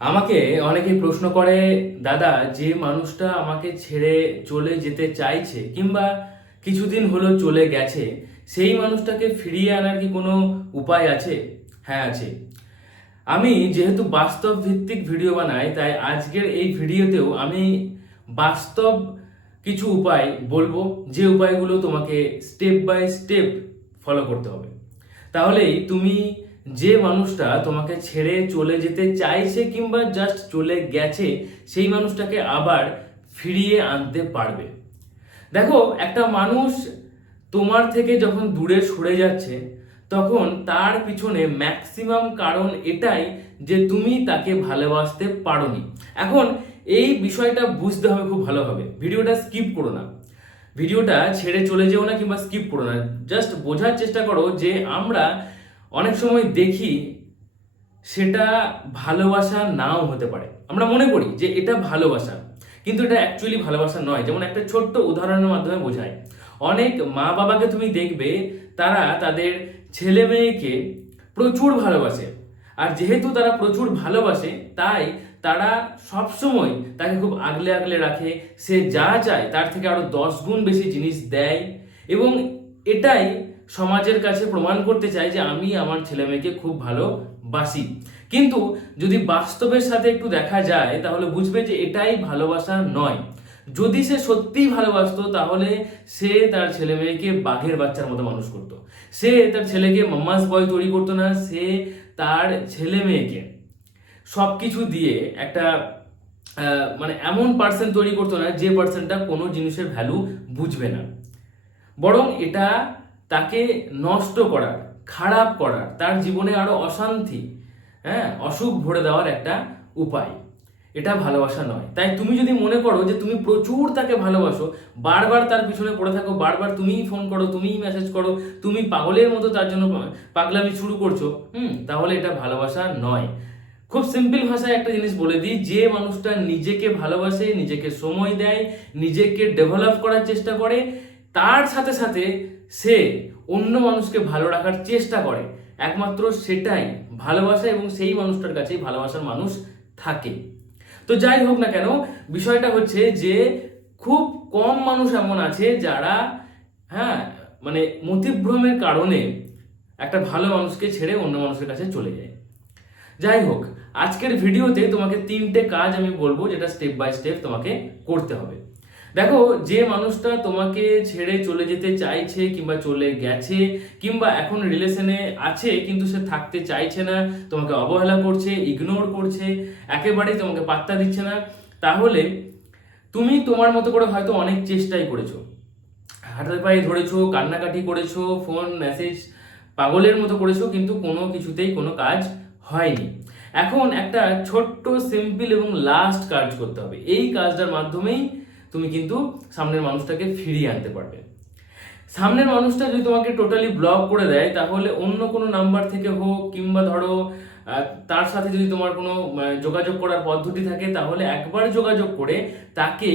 আমাকে অনেকেই প্রশ্ন করে, দাদা, যে মানুষটা আমাকে ছেড়ে চলে যেতে চাইছে কিংবা কিছুদিন হলো চলে গেছে, সেই মানুষটাকে ফিরিয়ে আনার কি কোনো উপায় আছে? হ্যাঁ আছে। আমি যেহেতু বাস্তব ভিত্তিক ভিডিও বানাই, তাই আজকের এই ভিডিওতেও আমি বাস্তব কিছু উপায় বলব, যে উপায়গুলো তোমাকে স্টেপ বাই স্টেপ ফলো করতে হবে। তাহলেই তুমি যে মানুষটা তোমাকে ছেড়ে চলে যেতে চাইছে কিংবা জাস্ট চলে গেছে, সেই মানুষটাকে আবার ফিরিয়ে আনতে পারবে। দেখো, একটা মানুষ তোমার থেকে যখন দূরে সরে যাচ্ছে, তখন তার পিছনে ম্যাক্সিমাম কারণ এটাই যে তুমি তাকে ভালোবাসতে পারোনি। এখন এই বিষয়টা বুঝতে হবে খুব ভালোভাবে। ভিডিওটা স্কিপ করো না। ভিডিওটা ছেড়ে চলে যেও না কিংবা স্কিপ করো না। জাস্ট বোঝার চেষ্টা করো যে আমরা অনেক সময় দেখি সেটা ভালোবাসা নাও হতে পারে। আমরা মনে করি যে এটা ভালোবাসা, কিন্তু এটা অ্যাকচুয়ালি ভালোবাসা নয়। যেমন একটা ছোট্ট উদাহরণের মাধ্যমে বোঝায়। অনেক মা বাবাকে তুমি দেখবে, তারা তাদের ছেলে মেয়েকে প্রচুর ভালোবাসে। আর যেহেতু তারা প্রচুর ভালোবাসে, তাই তারা সবসময় তাকে খুব আগলে আগলে রাখে। সে যা চায়, তার থেকে আরও দশ গুণ বেশি জিনিস দেয়। এবং এটাই সমাজের কাছে প্রমাণ করতে চাই যে আমি আমার ছেলে মেয়েকে খুব ভালোবাসি। কিন্তু যদি বাস্তবের সাথে একটু দেখা যায়, তাহলে বুঝবে যে এটাই ভালোবাসা নয়। যদি সে সত্যিই ভালোবাসতো, তাহলে সে তার ছেলে মেয়েকে বাঘের বাচ্চার মতো মানুষ করতো। সে তার ছেলেকে মাম্মাস বয় তৈরি করতো না, সে তার ছেলে মেয়েকে। সব কিছু দিয়ে একটা মানে এমন পার্সেন্ট তৈরি করতো না যে পার্সেন্টটা কোনো জিনিসের ভ্যালু বুঝবে না। বরং এটা তাকে নষ্ট করার, খারাপ করার, তার জীবনে আরও অশান্তি হ্যাঁ অসুখ ভরে দেওয়ার একটা উপায়। এটা ভালোবাসা নয়। তাই তুমি যদি মনে করো যে তুমি প্রচুর তাকে ভালোবাসো, বারবার তার পিছনে পড়ে থাকো, বারবার তুমিই ফোন করো, তুমিই মেসেজ করো, তুমি পাগলের মতো তার জন্য পাগলামি শুরু করছ, হুম, তাহলে এটা ভালোবাসা নয়। খুব সিম্পল ভাষায় একটা জিনিস বলে দিই, যে মানুষটা নিজেকে ভালোবাসে, নিজেকে সময় দেয়, নিজেকে ডেভেলপ করার চেষ্টা করে, তার সাথে সাথে সে অন্য মানুষকে ভালো রাখার চেষ্টা করে। একমাত্র সেটাই ভালোবাসা এবং সেই মানুষটার কাছেই ভালোবাসার মানুষ থাকে। তো যাই হোক না কেন, বিষয়টা হচ্ছে যে খুব কম মানুষ এমন আছে যারা হ্যাঁ মানে মতিভ্রমের কারণে একটা ভালো মানুষকে ছেড়ে অন্য মানুষের কাছে চলে যায়। যাই হোক, আজকের ভিডিওতে তোমাকে তিনটে কাজ আমি বলব যেটা স্টেপ বাই স্টেপ তোমাকে করতে হবে। দেখো, যে মানুষটা তোমাকে ছেড়ে চলে যেতে চাইছে কিংবা চলে গেছে কিংবা এখন রিলেশনে আছে কিন্তু সে থাকতে চাইছে না, তোমাকে অবহেলা করছে ইগনোর করছে, একেবারেই তোমাকে পাত্তা দিচ্ছে না, তাহলে তুমি তোমার মতো করে হয়তো অনেক চেষ্টাই করেছ। হাতে পায়ে ধরেছো, কান্নাকাটি করেছ ফোন মেসেজ পাগলের মতো করেছ, কিন্তু কোনো কিছুতেই কোনো কাজ হয়নি। এখন একটা ছোট্ট সিম্পল এবং লাস্ট কাজ করতে হবে। এই কাজটার মাধ্যমেই তুমি কিন্তু সামনের মানুষটাকে ফিরিয়ে আনতে পারবে। সামনের মানুষটা যদি তোমাকে টোটালি ব্লক করে দেয়, তাহলে অন্য কোনো নাম্বার থেকে হোক কিংবা ধরো তার সাথে যদি তোমার কোনো যোগাযোগ করার পদ্ধতি থাকে, তাহলে একবার যোগাযোগ করে তাকে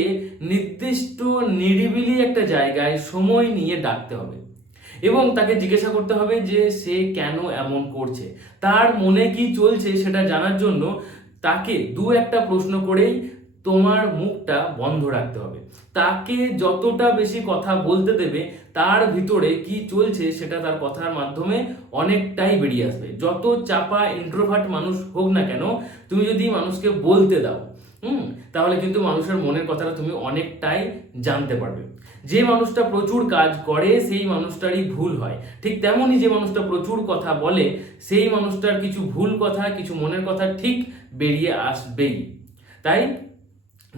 নির্দিষ্ট নিরিবিলি একটা জায়গায় সময় নিয়ে ডাকতে হবে। এবং তাকে জিজ্ঞাসা করতে হবে যে সে কেন এমন করছে? তার মনে কি চলছে সেটা জানার জন্য তাকে দু একটা প্রশ্ন করেই তোমার মুখটা বন্ধ রাখতে হবে। তাকে যতটা বেশি কথা বলতে দেবে, তার ভিতরে কি চলছে সেটা তার কথার মাধ্যমে অনেকটাই বেরিয়ে আসবে। যত চাপা ইন্ট্রোভার্ট মানুষ হোক না কেন, তুমি যদি মানুষকে বলতে দাও, হুম, তাহলে কিন্তু মানুষের মনের কথাটা তুমি অনেকটাই জানতে পারবে। যে মানুষটা প্রচুর কাজ করে, সেই মানুষটারই ভুল হয়। ঠিক তেমনই যে মানুষটা প্রচুর কথা বলে, সেই মানুষটার কিছু ভুল কথা, কিছু মনের কথা ঠিক বেরিয়ে আসবেই। তাই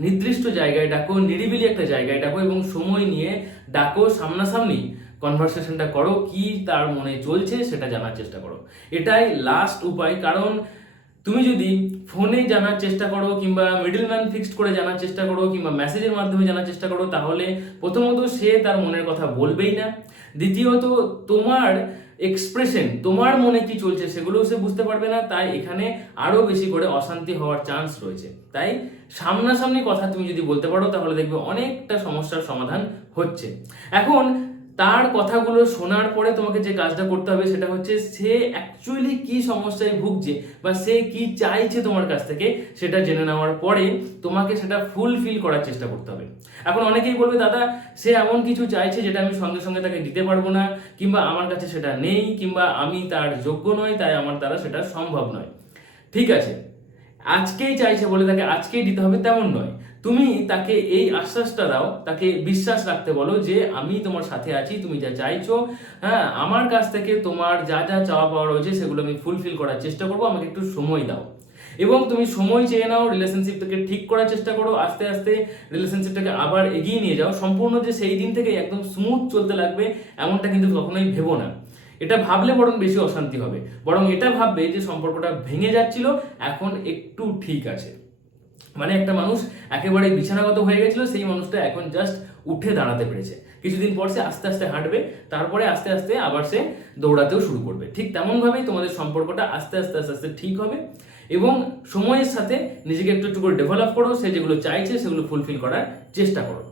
নির্দিষ্ট জায়গায় ডাকো, নিরিবিলি একটা জায়গায় ডাকো এবং সময় নিয়ে ডাকো, সামনাসামনি কনভারসেশনটা করো, কি তার মনে চলছে সেটা জানার চেষ্টা করো। এটাই লাস্ট উপায়, কারণ তুমি যদি ফোনে জানার চেষ্টা করো কিংবা মিডল ম্যান ফিক্সড করে জানার চেষ্টা করো কিংবা মেসেজের মাধ্যমে জানার চেষ্টা করো, তাহলে প্রথমত সে তার মনের কথা বলবেই না। দ্বিতীয়ত, তোমার এক্সপ্রেশন তোমার মনে কি চলছে সেগুলোও সে বুঝতে পারবে না, তাই এখানে আরও বেশি করে অশান্তি হওয়ার চান্স রয়েছে। তাই সামনাসামনি কথা তুমি যদি বলতে পারো, তাহলে দেখবে অনেকটা সমস্যার সমাধান হচ্ছে। এখন তার কথাগুলো শোনার পরে তোমাকে যে কাজটা করতে হবে সেটা হচ্ছে সে অ্যাকচুয়ালি কি সমস্যায় ভুগছে বা সে কি চাইছে তোমার কাছ থেকে সেটা জেনে নেওয়ার পরে তোমাকে সেটা ফুলফিল করার চেষ্টা করতে হবে। এখন অনেকেই বলবে, দাদা, সে এমন কিছু চাইছে যেটা আমি সঙ্গে সঙ্গে তাকে দিতে পারব না, কিংবা আমার কাছে সেটা নেই, কিংবা আমি তার যোগ্য নয় তাই আমার দ্বারা সেটা সম্ভব নয়। ঠিক আছে, আজকেই চাইছে বলে তাকে আজকেই দিতে হবে, তেমন নয়। তুমি তাকে এই আশ্বাসটা দাও, তাকে বিশ্বাস রাখতে বলো যে আমি তোমার সাথে আছি, তুমি যা চাইছো হ্যাঁ আমার কাছ থেকে তোমার যা যা চাওয়া পাওয়া রয়েছে সেগুলো আমি ফুলফিল করার চেষ্টা করব, আমাকে একটু সময় দাও। এবং তুমি সময় চেয়ে নাও রিলেশনশিপটাকে ঠিক করার চেষ্টা করো, আস্তে আস্তে রিলেশনশিপটাকে আবার এগিয়ে নিয়ে যাও। সম্পূর্ণ যে সেই দিন থেকে একদম স্মুথ চলতে লাগবে, এমনটা কিন্তু কখনোই ভেবো না। এটা ভাবলে বরং বেশি অশান্তি হবে। বরং এটা ভাববে যে সম্পর্কটা ভেঙে যাচ্ছিল, এখন একটু ঠিক আছে। মানে একটা মানুষ একেবারে বিছানাগত হয়ে গেছিল, সেই মানুষটা এখন জাস্ট উঠে দাঁড়াতে পেরেছে। কিছুদিন পর সে আস্তে আস্তে হাঁটবে, তারপরে আস্তে আস্তে আবার সে দৌড়াতেও শুরু করবে। ঠিক তেমনভাবেই তোমাদের সম্পর্কটা আস্তে আস্তে আস্তে আস্তে ঠিক হবে এবং সময়ের সাথে নিজেকে একটু একটু করে ডেভেলপ করো, সে যেগুলো চাইছে সেগুলো ফুলফিল করার চেষ্টা করো।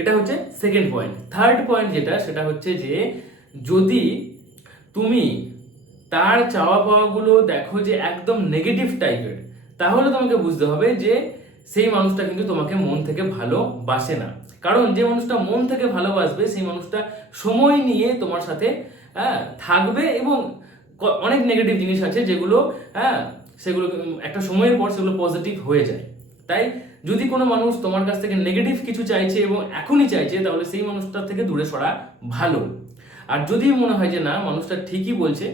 এটা হচ্ছে সেকেন্ড পয়েন্ট থার্ড পয়েন্ট যেটা, সেটা হচ্ছে যে যদি তুমি তার চাওয়া পাওয়াগুলো দেখো যে একদম নেগেটিভ টাইপের তাহলে তোমাকে বুঝতে হবে যে সেই মানুষটা কিন্তু তোমাকে মন থেকে ভালোবাসে না। কারণ যে মানুষটা মন থেকে ভালোবাসবে, সেই মানুষটা সময় নিয়ে তোমার সাথে হ্যাঁ থাকবে এবং অনেক নেগেটিভ জিনিস আছে যেগুলো হ্যাঁ সেগুলো একটা সময়ের পর সেগুলো পজিটিভ হয়ে যায়। তাই যদি কোনো মানুষ তোমার কাছ থেকে নেগেটিভ কিছু চাইছে এবং এখনই চাইছে, তাহলে সেই মানুষটার থেকে দূরে সরা ভালো। আর যদি মনে হয় যে না, মানুষটা ঠিকই বলছে,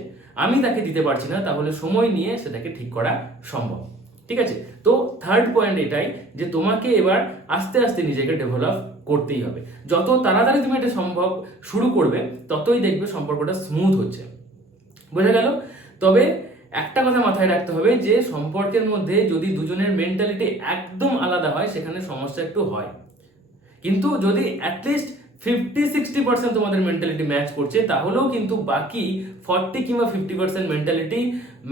আমি তাকে দিতে পারছি না, তাহলে সময় নিয়ে সেটাকে ঠিক করা সম্ভব। ঠিক আছে? তো থার্ড পয়েন্ট এটাই যে তোমাকে এবার আস্তে আস্তে নিজেকে ডেভেলপ করতেই হবে। যত তাড়াতাড়ি তুমি এটা সম্ভব শুরু করবে, ততই দেখবে সম্পর্কটা স্মুথ হচ্ছে। বোঝা গেল? তবে একটা কথা মাথায় রাখতে হবে যে সম্পর্কের মধ্যে যদি দুজনের মেন্টালিটি একদম আলাদা হয়, সেখানে সমস্যা একটু হয়। কিন্তু যদি at least fifty sixty percent তোমাদের মেন্টালিটি ম্যাচ করছে, তাহলেও কিন্তু বাকি ফর্টি কিংবা ফিফটি পার্সেন্ট মেন্টালিটি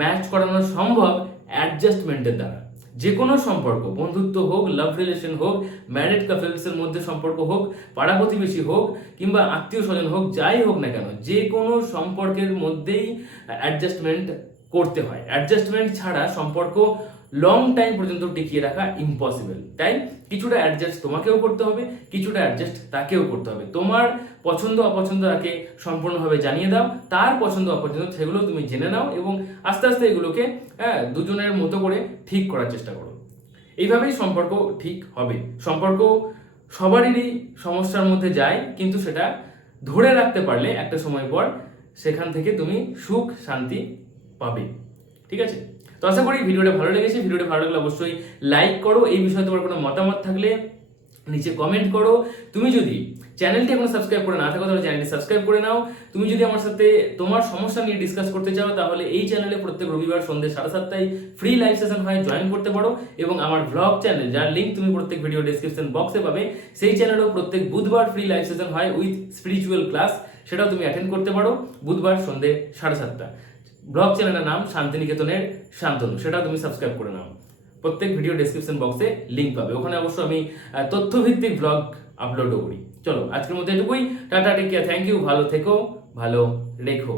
ম্যাচ করানো সম্ভব অ্যাডজাস্টমেন্টের দ্বারা। যে কোনো সম্পর্ক, বন্ধুত্ব হোক লাভ রিলেশন হোক ম্যারিড কাপেলসের মধ্যে সম্পর্ক হোক, পাড়া প্রতিবেশী হোক, কিংবা আত্মীয় স্বজন হোক, যাই হোক না কেন যে কোনো সম্পর্কের মধ্যেই অ্যাডজাস্টমেন্ট করতে হয়। অ্যাডজাস্টমেন্ট ছাড়া সম্পর্ক লং টাইম পর্যন্ত টিকিয়ে রাখা ইম্পসিবল তাই কিছুটা অ্যাডজাস্ট তোমাকেও করতে হবে, কিছুটা অ্যাডজাস্ট তাকেও করতে হবে। তোমার পছন্দ, অপছন্দ তাকে সম্পূর্ণভাবে জানিয়ে দাও, তার পছন্দ, অপছন্দ সেগুলো তুমি জেনে নাও এবং আস্তে আস্তে এগুলোকে হ্যাঁ দুজনের মতো করে ঠিক করার চেষ্টা করো। এইভাবেই সম্পর্ক ঠিক হবে। সম্পর্ক সবারই সমস্যার মধ্যে যায়, কিন্তু সেটা ধরে রাখতে পারলে একটা সময় পর সেখান থেকে তুমি সুখ, শান্তি পাবে। ঠিক আছে? তো আশা করি ভিডিওটা ভালো লেগেছে। ভিডিওটা ভালো লাগলে অবশ্যই লাইক করো। এই বিষয়ে তোমার কোনো মতামত থাকলে নিচে কমেন্ট করো। তুমি যদি চ্যানেলটি এখনও সাবস্ক্রাইব করে না থাকো, তাহলে চ্যানেলটি সাবস্ক্রাইব করে নাও। তুমি যদি আমার সাথে তোমার সমস্যা নিয়ে ডিসকাস করতে চাও, তাহলে এই চ্যানেলে প্রত্যেক রবিবার সন্ধ্যে সাড়ে সাতটায় ফ্রি লাইভ সেশন হয়। জয়েন করতে পারো। এবং আমার ব্লগ চ্যানেল যার লিঙ্ক তুমি প্রত্যেক ভিডিও ডিসক্রিপশন বক্সে পাবে, সেই চ্যানেলেও প্রত্যেক বুধবার ফ্রি লাইভ সেশন হয় উইথ স্পিরিচুয়াল ক্লাস সেটাও তুমি অ্যাটেন্ড করতে পারো বুধবার সন্ধ্যে সাড়ে সাতটা। ব্লগ চ্যানেলের নাম শান্তিনিকেতনের শান্তনু। সেটা তুমি সাবস্ক্রাইব করে নাও। প্রত্যেক ভিডিও ডিসক্রিপশন বক্সে লিঙ্ক পাবে। ওখানে অবশ্য আমি তথ্যভিত্তিক ব্লগ আপলোডও করি। চলো, আজকের মতো এটুকুই। Tata take care thank you ভালো থেকো, ভালো রেখো।